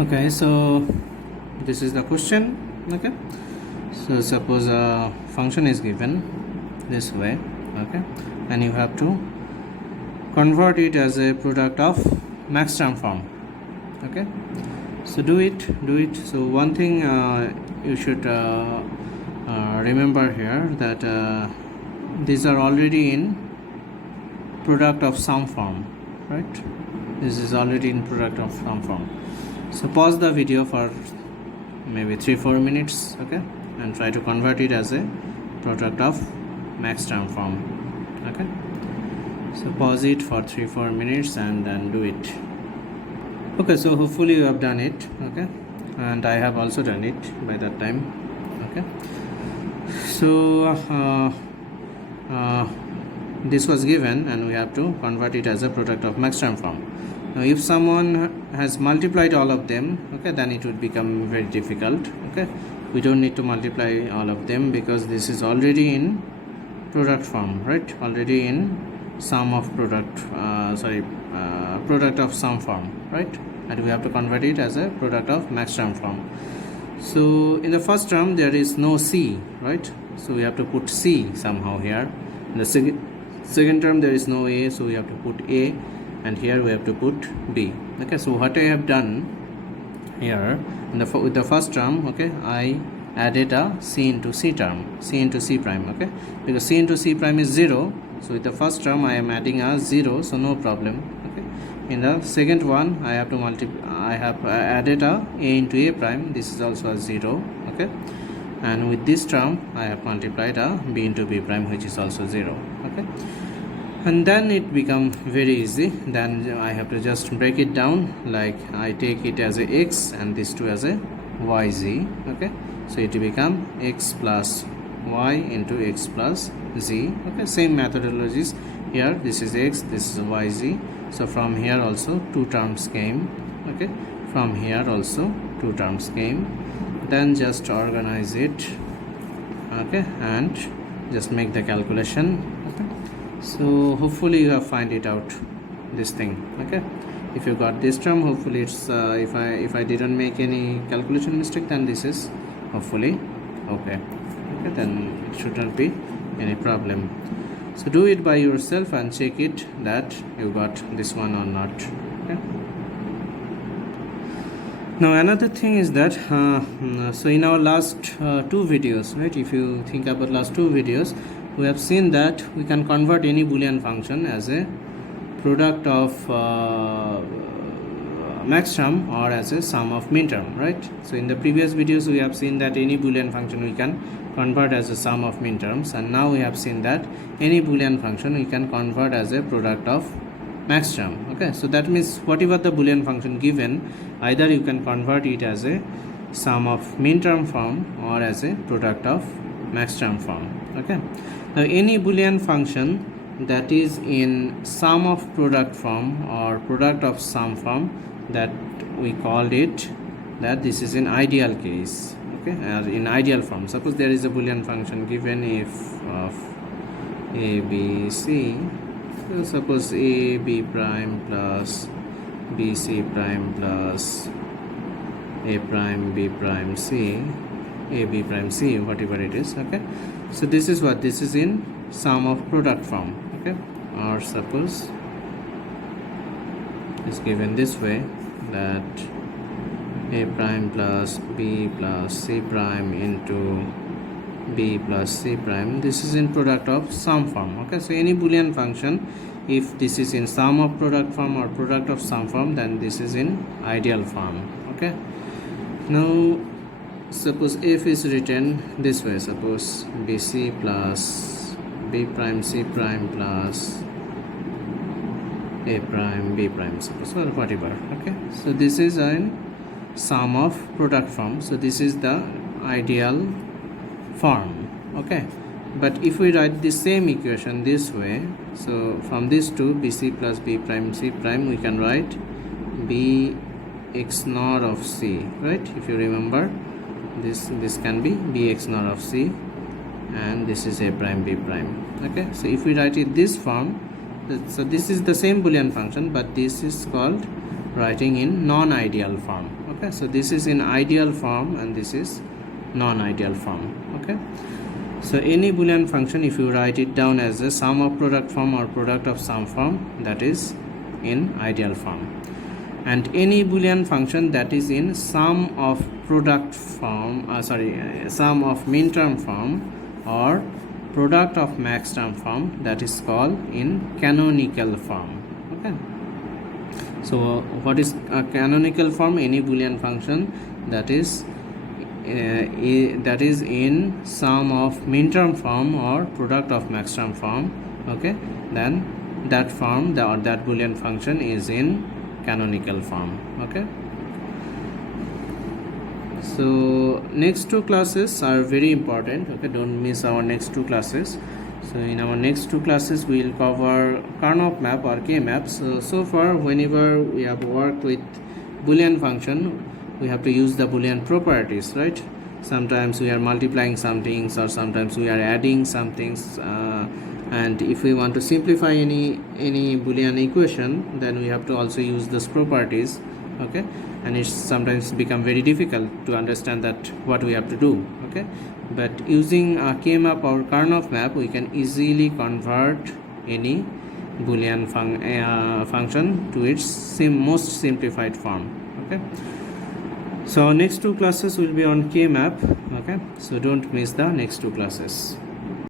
Okay, so this is the question. Okay, so suppose a function is given this way, okay, and you have to convert it as a product of max term form. Okay, so do it. So one thing you should remember here that these are already in product of sum form, right? This is already in product of sum form. So pause the video for maybe 3-4 minutes, okay, and try to convert it as a product of max term form. Okay, so pause it for 3-4 minutes and then do it. Okay, so hopefully you have done it. Okay, and I have also done it by that time. Okay, so this was given and we have to convert it as a product of max term form. Now if someone has multiplied all of them, okay, then it would become very difficult. Okay, we don't need to multiply all of them because this is already in product form, right? Already in sum of product product of sum form, right? And we have to convert it as a product of max term form. So in the first term there is no c, right? So we have to put c somehow here. In the second term there is no a, so we have to put a, and here we have to put b. Okay, so what I have done here with the first term, okay, I added a c into c term, c into c prime, okay, because c into c prime is 0, so with the first term I am adding a 0, so no problem. Okay, in the second one I have added a into a prime, this is also a 0, okay, and with this term I have multiplied a b into b prime, which is also 0. Okay, and then it becomes very easy. Then I have to just break it down, like I take it as a x and this two as a yz. Okay, so it will become x plus y into x plus z. Okay, same methodologies here. This is x, this is yz. So from here also two terms came. Okay, from here also two terms came. Then just organize it, okay, and just make the calculation. Okay, so hopefully you have find it out this thing. Okay, if you got this term, hopefully it's if I didn't make any calculation mistake, then this is hopefully okay. Okay, then it shouldn't be any problem. So do it by yourself and check it that you got this one or not. Okay, now another thing is that so in our last two videos, right, if you think about last two videos, we have seen that we can convert any Boolean function as a product of max term or as a sum of min term, right? So in the previous videos we have seen that any Boolean function we can convert as a sum of min terms, and now we have seen that any Boolean function we can convert as a product of max term. Okay, so that means whatever the Boolean function given, either you can convert it as a sum of min term form or as a product of max term form. Okay, now any Boolean function that is in sum of product form or product of sum form, that we called it that this is in ideal case. Okay, in ideal form. Suppose there is a Boolean function given if of a b c. So suppose a b prime plus b c prime plus a prime b prime c, a b prime c, whatever it is. Okay, so this is what this is in sum of product form. Okay, or suppose is given this way, that a prime plus b plus c prime into b plus c prime, this is in product of sum form. Okay, so any Boolean function, if this is in sum of product form or product of sum form, then this is in ideal form. Okay, now suppose f is written this way, suppose bc plus b prime c prime plus a prime b prime, suppose, or whatever. Okay, so this is in sum of product form, so this is the ideal form. Okay, but if we write the same equation this way, so from this to bc plus b prime c prime, we can write b x nor of c, right? If you remember, this can be b x nor of c, and this is a prime b prime. Okay, so if we write it this form, so this is the same Boolean function, but this is called writing in non-ideal form. Okay, so this is in ideal form and this is non-ideal form. Okay, so any Boolean function, if you write it down as a sum of product form or product of sum form, that is in ideal form. And any Boolean function that is in sum of product form, sum of min term form or product of max term form, that is called in canonical form. Okay, so what is a canonical form? Any Boolean function that is in sum of min term form or product of max term form. Okay, then that form or that Boolean function is in canonical form. Okay, so next two classes are very important. Okay, don't miss our next two classes. So in our next two classes we will cover Karnaugh map or K map. So far whenever we have worked with Boolean function, we have to use the Boolean properties, right? Sometimes we are multiplying some things or sometimes we are adding some things, and if we want to simplify any Boolean equation, then we have to also use those properties. Okay, and it's sometimes become very difficult to understand that what we have to do. Okay, but using a K map or Karnaugh map, we can easily convert any Boolean function to its most simplified form. Okay, so next two classes will be on K map. Okay, so don't miss the next two classes.